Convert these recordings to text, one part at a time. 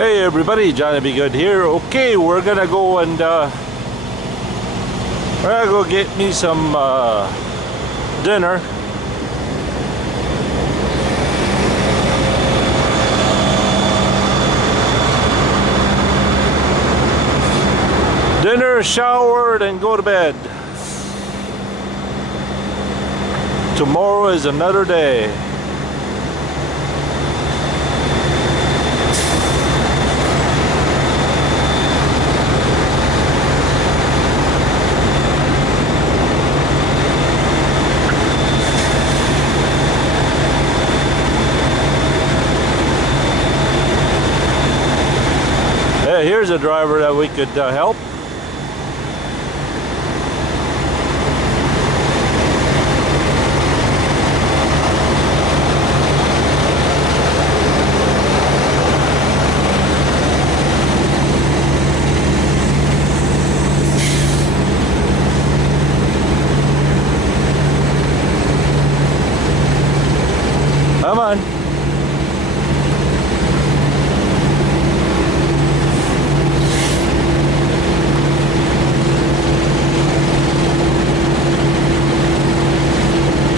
Hey everybody, Johnny Be Good here. Okay, we're gonna go and we're gonna go get me some dinner. Dinner, shower, then go to bed. Tomorrow is another day. Yeah, here's a driver that we could help. Come on.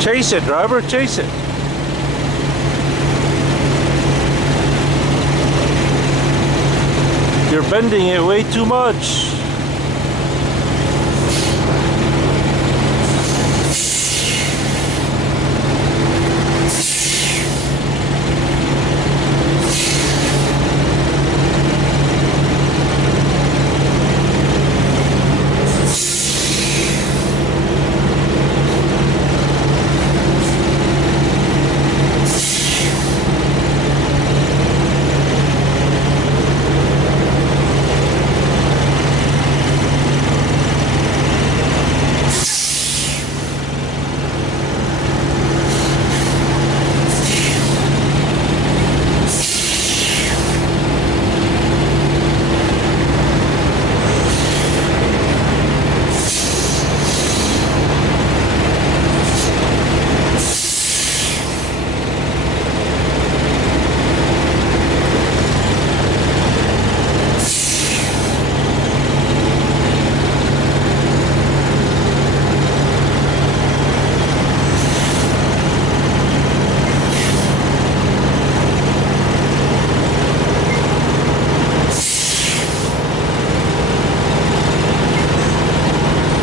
Chase it, driver, chase it. You're bending it way too much.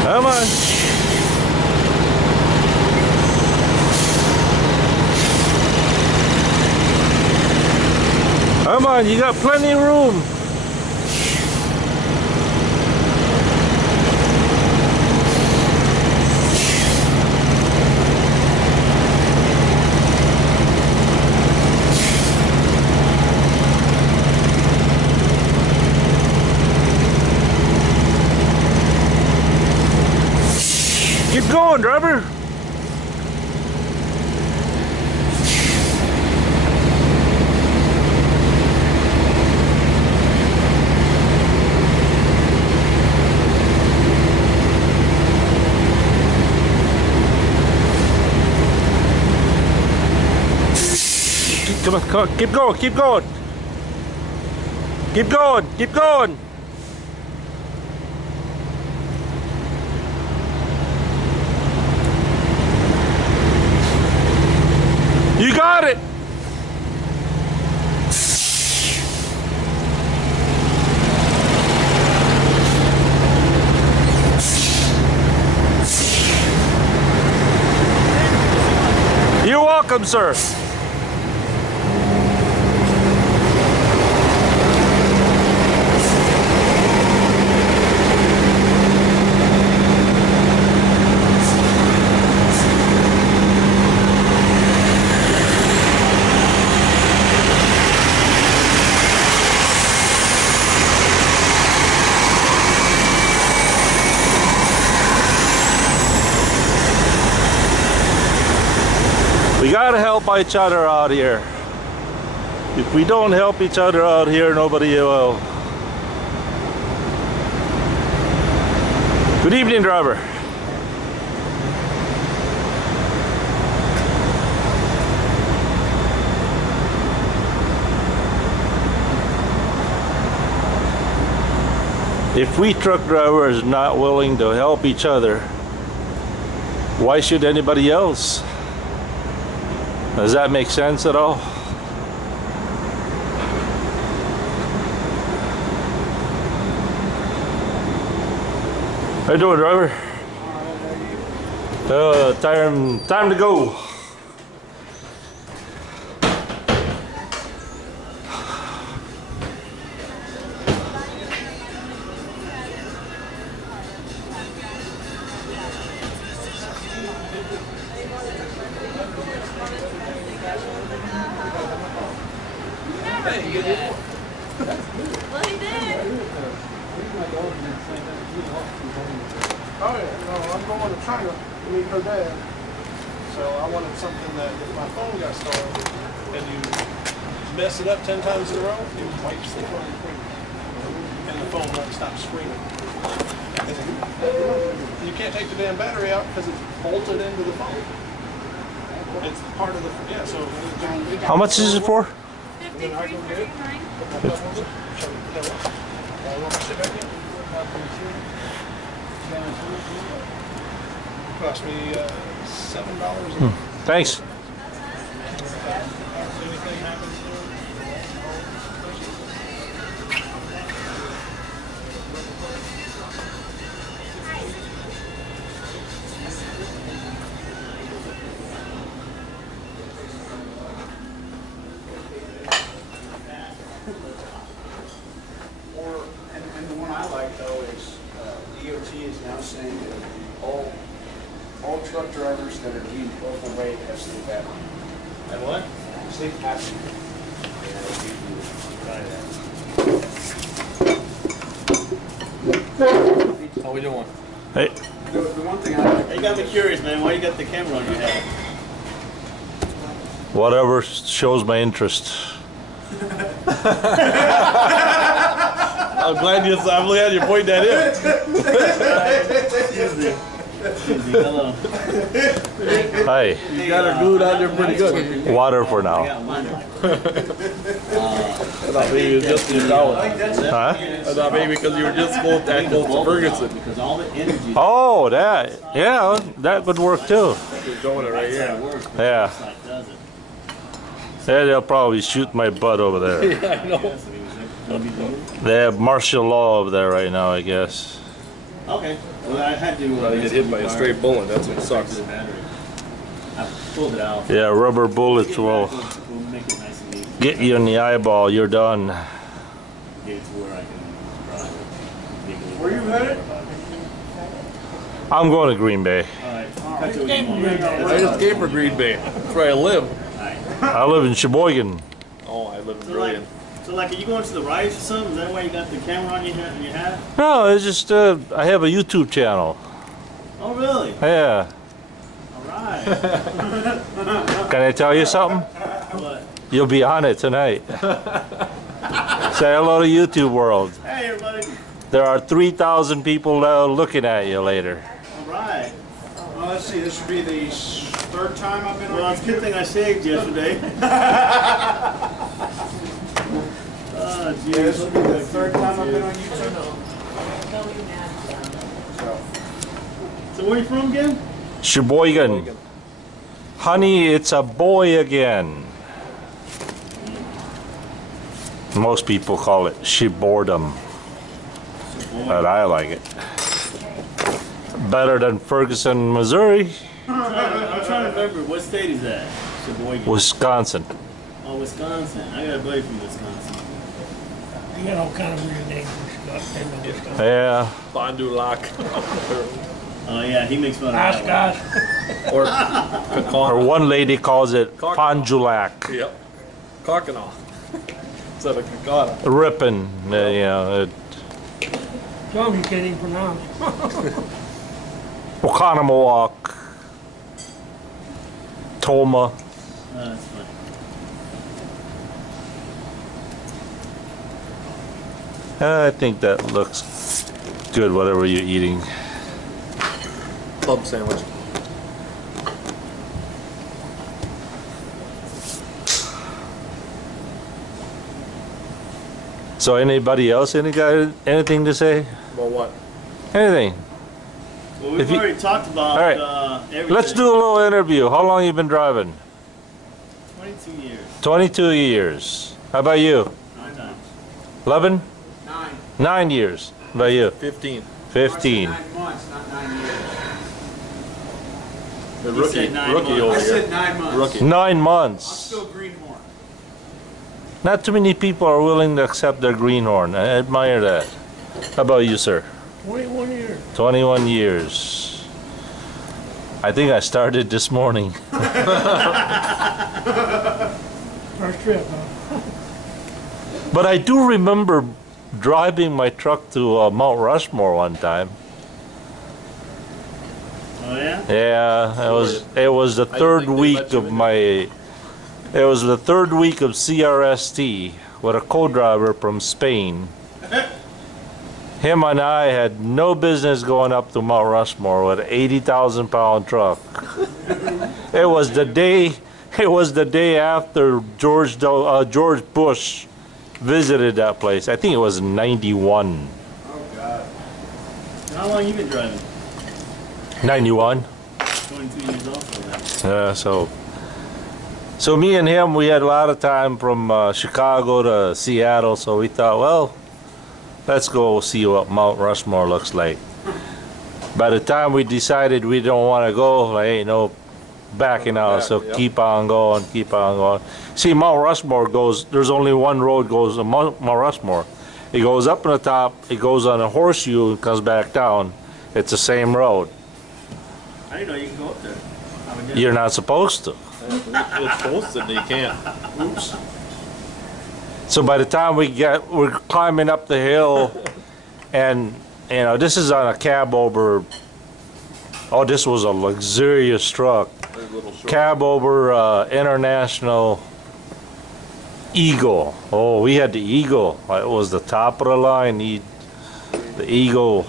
Come on. Come on, you got plenty of room. Keep going, driver. Come on, keep going, keep going. Keep going, keep going. You got it! You're welcome, sir. We gotta help each other out here. If we don't help each other out here, nobody will. Good evening, driver. If we truck drivers are not willing to help each other, why should anybody else? Does that make sense at all? How you doing, driver? Time to go. Well, he did. Oh yeah, no, I'm going to China to meet her dad. So I wanted something that if my phone got stolen and you mess it up 10 times in a row, it wipes the phone clean. And the phone won't stop screaming. You can't take the damn battery out because it's bolted into the phone. It's part of the, yeah, so. How much is it for? 53.39. Cost me $7. Thanks. Anything happens And the one I like though is DOT is now saying that all truck drivers that are deemed overweight have sleep apnea. And what? Sleep apnea. How we doing? Hey, The one thing I like. You got me curious, man. Why you got the camera on your head? whatever shows my interest. I'm glad you pointed that in. Hello. Hi, You got her glued out there pretty good. water for now. I thought maybe it was just your towel. Huh? I thought maybe because you were just close that close to Ferguson. Because all the energy Oh, that. Yeah, that would work too. You're showing it right here. works, but Yeah. it's like does it. Yeah, they'll probably shoot my butt over there. Yeah, I know. They have martial law over there right now, I guess. Okay. Well, I had to. You get hit by a straight bullet. That's what sucks. The battery. I pulled it out. Yeah, rubber bullets will We'll make it nice and easy. get you in the eyeball. You're done. Get it to where I can drive it. Where you headed? I'm going to Green Bay. All right. Cut to a game. I just came from Green Bay. That's where I live. I live in Sheboygan. Oh, I live in So like, Brilliant. so like, are you going to the rice or something? Is that why you got the camera on your hat? No, it's just I have a YouTube channel. Oh, really? Yeah. All right. Can I tell you something? What? You'll be on it tonight. Say hello to YouTube world. Hey, everybody. There are 3,000 people looking at you later. All right. Well, let's see. This should be the third time I've been Well, on it's a good thing I shaved yesterday. Oh, geez. Yeah, this will be the third time I've been on YouTube. So where are you from again? Sheboygan. Honey, it's a boy again. Most people call it sheboredom, but I like it. Better than Ferguson, Missouri, I'm trying to remember, what state is that? Sheboygan. Wisconsin. Oh, Wisconsin. I got a buddy from Wisconsin. You got all kind of weird names in Wisconsin. Yeah. Fond du lac. Oh yeah, he makes fun of that Ascot. Or Or Kakana. one lady calls it Fondulac. Yep. Cockanaw. Instead of Kakana. Ripping, you know, Some you can't even pronounce. Oconomowoc, Toma. one. That's funny. I think that looks good, whatever you're eating. Club sandwich. So anybody else got anything to say? About what? Anything? Well, we've If you- already talked about All right. everything. Let's do a little interview. How long you been driving? 22 years. 22 years. How about you? 9 times. 11? 9. 9 years. How about you? 15. 15. 9 months, not 9 years. The He rookie, said 9 rookie months. over I here. said 9 months. Rookie. 9 I'm months. still greenhorn. Not too many people are willing to accept their greenhorn. I admire that. How about you, sir? 21 years. 21 years. I think I started this morning. First trip, huh? But I do remember driving my truck to Mount Rushmore one time. Oh, yeah? Yeah, it was the third think they week let you of in my. It was the third week of CRST with a co-driver from Spain. Him and I had no business going up to Mount Rushmore with an 80,000-pound truck. It was the day. It was the day after George Bush visited that place. I think it was in '91. Oh, God. How long you been driving? 91. 22 years also then. So me and him, we had a lot of time from Chicago to Seattle, so we thought, well, let's go see what Mount Rushmore looks like. By the time we decided we don't want to go, there ain't no backing out, so Yep. keep on going, keep on going. See, Mount Rushmore goes, there's only one road goes to Mount Rushmore. It goes up on the top, it goes on a horseshoe and comes back down. It's the same road. I didn't know you could go up there. I would You're not supposed to. It's posted and you can't. Oops. So by the time we're climbing up the hill, and you know, this is on a cab over. Oh, this was a luxurious truck. There's a little short. Cab over International Eagle. Oh, we had the Eagle. It was the top of the line. The Eagle.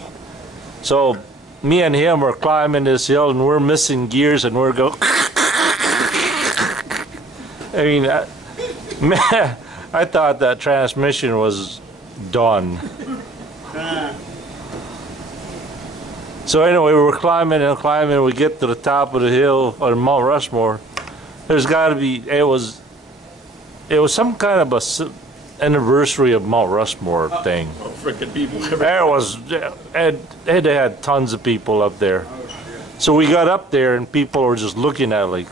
So me and him were climbing this hill, and we're missing gears, and we're going. I mean, man, I thought that transmission was done. So anyway, we were climbing and climbing. We get to the top of the hill on Mount Rushmore. There's got to be. It was some kind of anniversary of Mount Rushmore thing. Oh, freaking people. There was. It had tons of people up there. So we got up there and people were just looking at it like,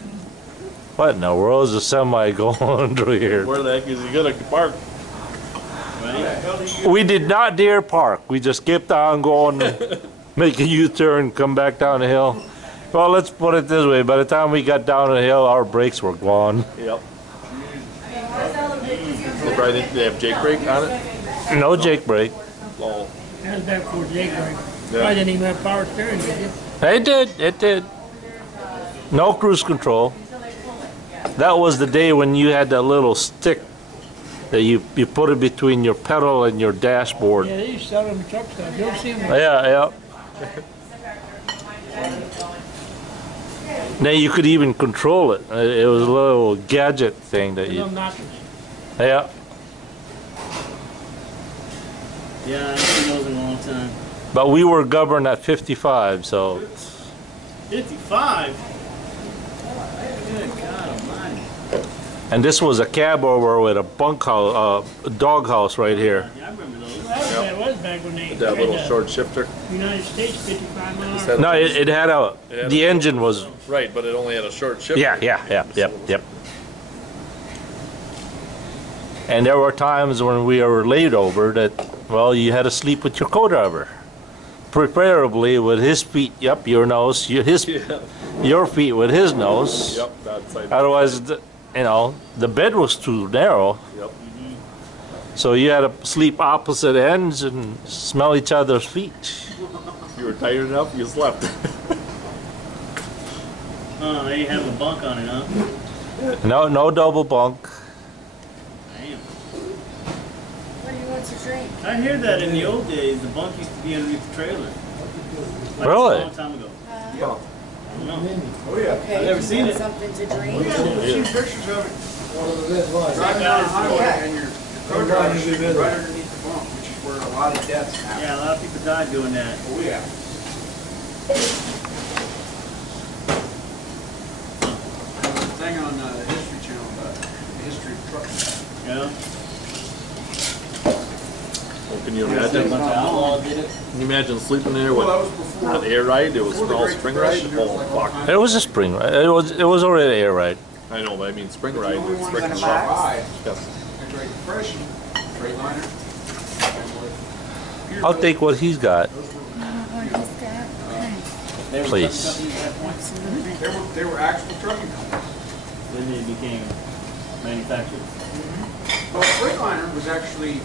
what in the world is a semi going through here? Where the heck is he gonna park? Right? We did not dare park. We just kept on going, make a U-turn, come back down the hill. Well, let's put it this way. By the time we got down the hill, our brakes were gone. Yep. So probably didn't they have Jake brake on it? No Jake brake. Oh. That was back before Jake break. Yeah. I didn't even have power steering, did you? It did. No cruise control. That was the day when you had that little stick that you put it between your pedal and your dashboard. Yeah, they used to sell them truck stuff. You'll see them. Yeah. Now you could even control it. It was a little gadget thing that Little you. knockers. Yeah. Yeah, I haven't seen those in a long time. But we were governed at 55, so 55? Good God almighty. and this was a cab over with a bunkhouse, dog house right here. Yeah, I remember those. That was back when they That had little the short shifter. United States 55 mile Just an hour. had- No, it had a. The engine was. Right, but it only had a short shifter. Yep. And there were times when we were laid over that, well, you had to sleep with your co-driver. Preferably with his feet up your nose, your feet with his nose. Yep, that side. Otherwise, the bed was too narrow. Yep. So you had to sleep opposite ends and smell each other's feet. If you were tired enough, you slept. Oh, they have a bunk on it, huh? No double bunk. Damn. What do you want to drink? I hear that in the old days, the bunk used to be underneath the trailer. Like Really? A long time ago. I don't know. Oh, yeah. Okay, I've never do seen you it. want something to drink? I've seen pictures of it. Driving down the highway and your car driver's right underneath the lot of deaths happen. Yeah, a lot of people died doing that. Oh, yeah. There was a thing on the History Channel about the history of trucking. Yeah. Well, can you imagine? Can you imagine sleeping there with Well, that was before. an air ride? It was before the all Great spring ride. Depression, there was Oh like all fuck! kinds It was a spring ride. It was already air ride. I know, but I mean spring The ride only with ones spring that truck. survived Yes. the Great Depression, Freightliner. I'll take what he's got, They were please. trucking companies at that point. Absolutely. They were actual trucking companies. Then they became manufacturers. Well, Freightliner was actually,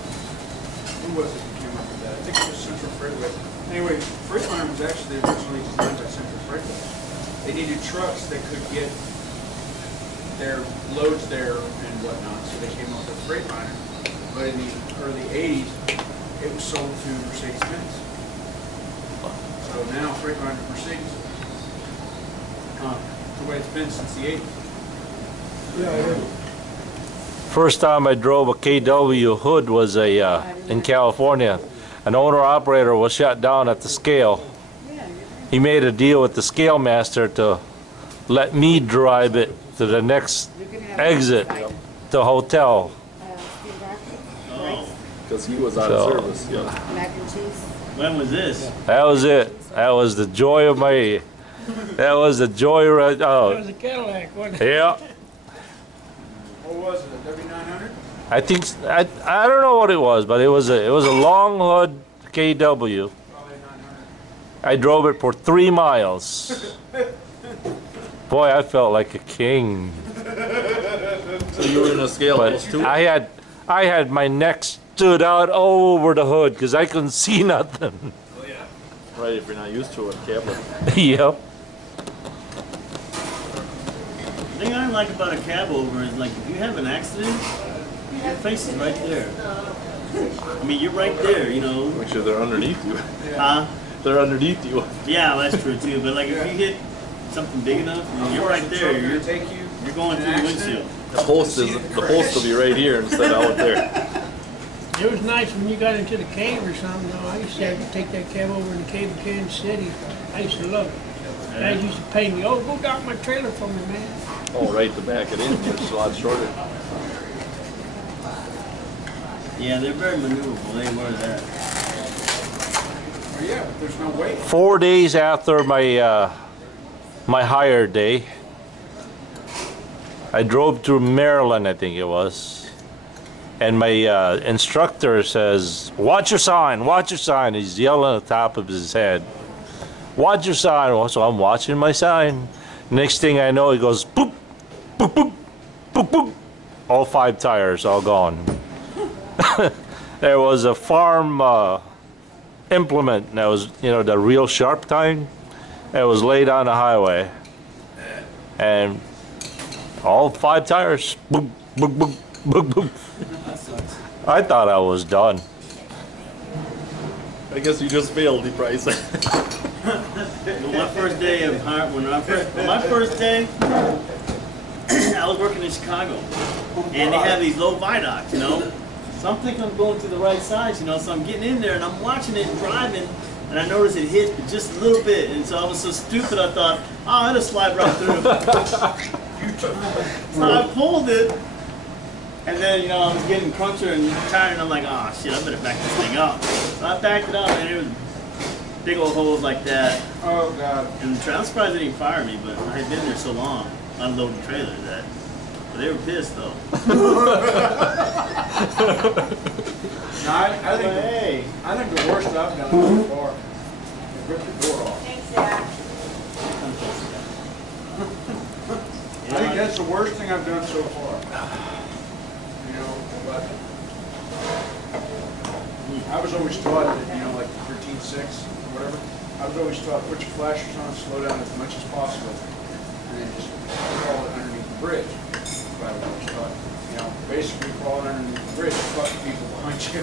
who was it that came up with that? I think it was Central Freightway. Anyway, Freightliner was actually originally designed by Central Freightway. They needed trucks that could get their loads there and whatnot, so they came up with Freightliner. But in the early 80s, it was sold to Mercedes-Benz. So now Freightliner is Mercedes. It's the way it's been since the 80s. First time I drove a KW hood was in California. An owner-operator was shut down at the scale. He made a deal with the scale master to let me drive it to the next exit, the hotel. Because he was out So- of service. Yeah. Mac and cheese. When was this? That was it. That was the joy of my. That was the joy right. It Oh, was a Cadillac, wasn't it? yeah. What was it, a W900? I think I don't know what it was, but it was a long hood KW. Probably 900. I drove it for 3 miles. Boy, I felt like a king. So you were in a scale But house too? I had my neck stood out all over the hood because I couldn't see nothing. Right, if you're not used to it, cable. Yep. The thing I like about a cab over is like if you have an accident, your face is right there. I mean, you're right there, you know. Make sure they're underneath you. Huh? They're underneath you. Yeah, that's true too. But like if you hit something big enough, you're right there. You're Take you. going through the windshield. The post will be right here instead of out there. It was nice when you got into the cave or something, though. I used to have to take that cab over in the cave of Kansas City. I used to love it. Guys used to pay me, oh, go dock my trailer for me, man. Oh, right to back it in. It's a lot shorter. Yeah, they're very maneuverable. They were that. Oh, yeah, but there's no weight. 4 days after my my hire day, I drove through Maryland, I think it was. And my instructor says, watch your sign, watch your sign. He's yelling at the top of his head. Watch your sign. So I'm watching my sign. Next thing I know, he goes, boop, boop, boop, boop, boop. All 5 tires, all gone. There was a farm implement that was, you know, the real sharp kind. That was laid on the highway. And all 5 tires, boop, boop, boop, boop, boop. I thought I was done. I guess you just failed the price. Well, my first day of my first day, I was working in Chicago, and they have these low viaducts, you know. So I'm thinking I'm going to the right side, you know. So I'm getting in there and I'm watching it and driving, and I noticed it hit but just a little bit, and so I was so stupid I thought, oh, it'll slide right through. So I pulled it. And then, you know, I was getting crunchier and tired, and I'm like, oh shit, I better back this thing up. So I backed it up, and it was big old holes like that. Oh, God. And I'm surprised they didn't fire me, but I had been there so long, unloading trailers, that. But they were pissed, though. No, Hey. I think the worst I've done so far is rip the door off. Thanks, Dad. I think that's the worst thing I've done so far. You know, but I was always taught that, you know, like 13.6 or whatever, I was always taught put your flashers on, slow down as much as possible, and then just crawl it underneath the bridge. But I was always taught, you know, basically crawling underneath the bridge, fuck the people behind you.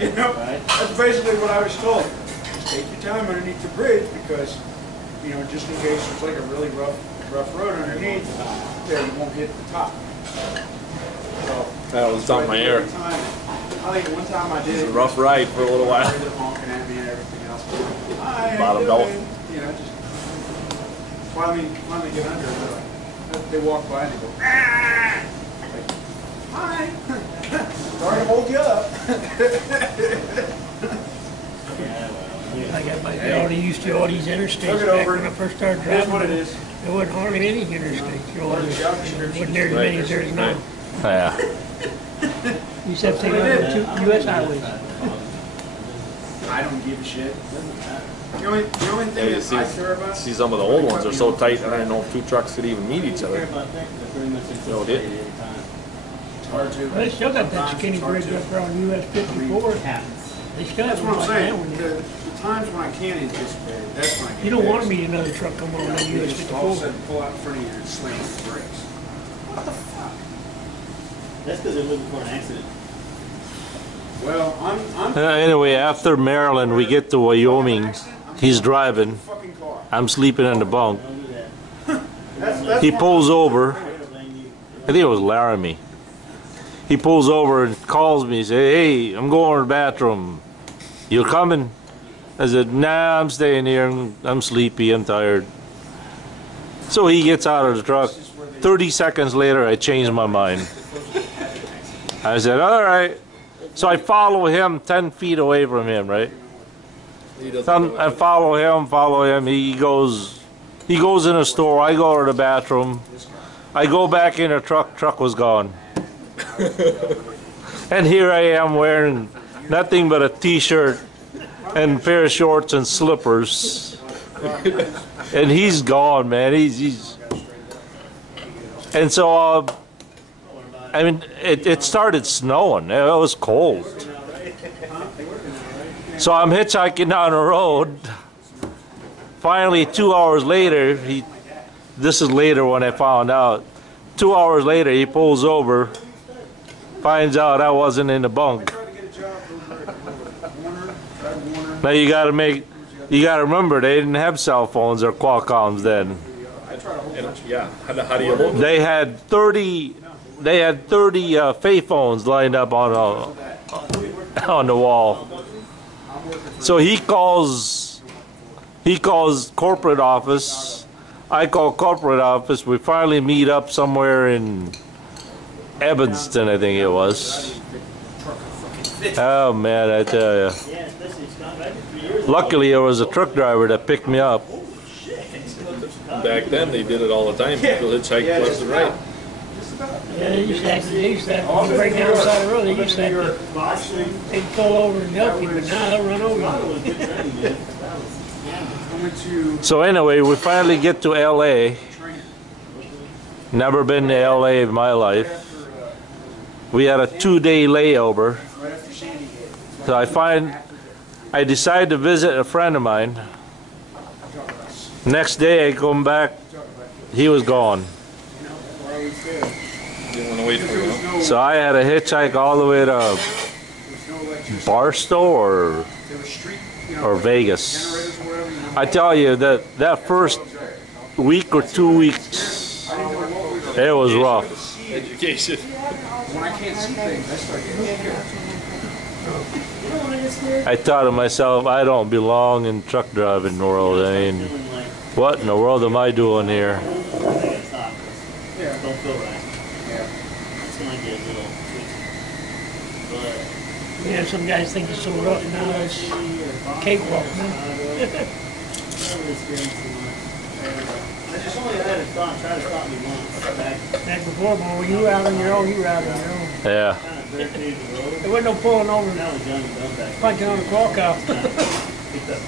You know, that's basically what I was told. Just take your time underneath the bridge because, you know, just in case there's like a really rough road underneath, there you won't hit the top. So, That was on my air. I think one time I did. It's a rough ride for a little while. They're honking at me and everything else. Hi, Bottomed out. you know, just finally get under it. They walk by and they go, ah! Like, hi. Sorry to hold you up. I got my daughter used to all these interstates Look it back over. when I first started It is driving. what it is. There wasn't hardly any interstates. You know, Well, the job there description. wasn't near as many as there is now. Yeah. You used to have to take on the US highways. I don't give a shit. The only thing Hey, that I care about. see some of the old ones are so tight, I don't know if two trucks could even meet each other. No, it didn't. It's hard to. Well, they still got that skinny bridge up there on US 54. They still That's have what one I'm like that saying. one. The times when I can't anticipate it, that's when I get You don't want to pissed. meet another truck come on that You US just all of a 54. sudden pull out in front of you and slam the brakes. What the fuck? That's because they're looking for an accident. Well, I'm Anyway, after Maryland, we get to Wyoming. He's driving. fucking car. I'm sleeping in the bunk. Don't do that. That's He pulls over. I think it was Laramie. He pulls over and calls me. He says, "Hey, I'm going to the bathroom. You coming?" I said, "Nah, I'm staying here. I'm sleepy. I'm tired." So he gets out of the truck. 30 seconds later, I changed my mind. I said, "All right." So I follow him 10 feet away from him, right? I follow him. He goes in a store. I go to the bathroom. I go back in the truck. Truck was gone. And here I am wearing nothing but a t-shirt and a pair of shorts and slippers. And he's gone, man. He's and so I mean, it started snowing. It was cold. So I'm hitchhiking down the road. Finally, 2 hours later, this is later when I found out. 2 hours later, he pulls over, finds out I wasn't in the bunk. Now you gotta remember, they didn't have cell phones or Qualcomms then. Yeah, how do you look? They had 30 payphones lined up on the wall. So he calls corporate office. I call corporate office. We finally meet up somewhere in Evanston, I think it was. Oh man, I tell you. Luckily, there was a truck driver that picked me up. Back then, they did it all the time. People hitchhiked left and right. Yeah, they used to have to break down the side of the road. They used to have to, they'd pull over and help you, but now they'll run over you. So anyway, we finally get to LA. Never been to LA in my life. We had a 2-day layover. So I decide to visit a friend of mine. Next day I come back, he was gone. Didn't want to wait for you. So I had to hitchhike all the way to Barstow or Vegas. I tell you that first week or 2 weeks, it was rough. Education. When I can't see things, I start getting scared. I thought to myself, I don't belong in truck driving world. I mean, what in the world am I doing here? Don't feel right. It's gonna get a little tweaky. Yeah, some guys think it's so rough now, it's cakewalk, man. I just only had a thought, try to stop me once. Back before, but when you were out on your own, you were out on your own. Yeah. Kind of barricaded the road. There wasn't no pulling over That and was young and dumb back then. punching on the clock out. Picked up a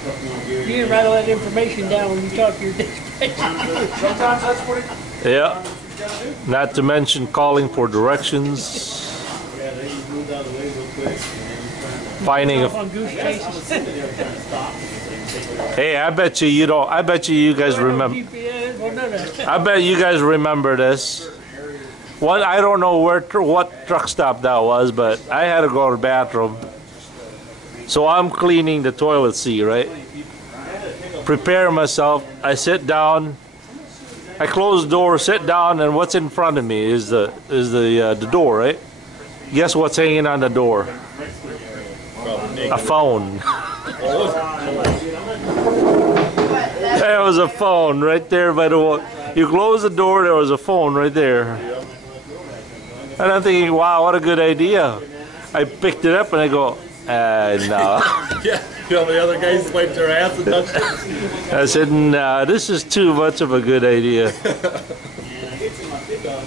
couple more gears. You didn't write all that information down when you talked to your dispatcher. Sometimes that's what it Yeah. Not to mention calling for directions, Yeah, they just moved out of the way real quick. And then finding a. On goose chases. they were trying to stop me. Hey, I bet you don't. I bet you guys remember. GPS, well, none of that. I bet you guys remember this. What I don't know what truck stop that was, but I had to go to the bathroom. So I'm cleaning the toilet seat, right? Prepare myself. I sit down. I close the door, sit down, and what's in front of me is the door, right? Guess what's hanging on the door? probably make A it. phone. Oh, There was a phone right there by the wall. You close the door, there was a phone right there. And I'm thinking, wow, what a good idea. I picked it up and I go, no. yeah, you know, the other guys wiped their ass and touched it. I said, nah, this is too much of a good idea.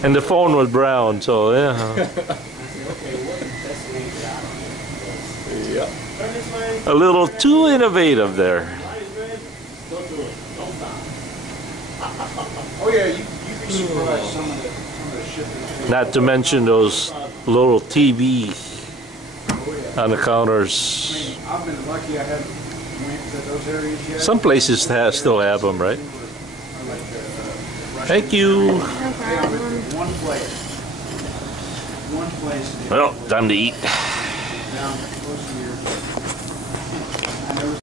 And the phone was brown, so yeah. Yeah. A little too innovative there. Oh yeah, you'd be surprised some of the shit that Not to mention those little TV on the counters. I've been lucky I haven't went to those areas yet. Some places still have them, right? Thank you. One place. Well, time to eat. Down close to here.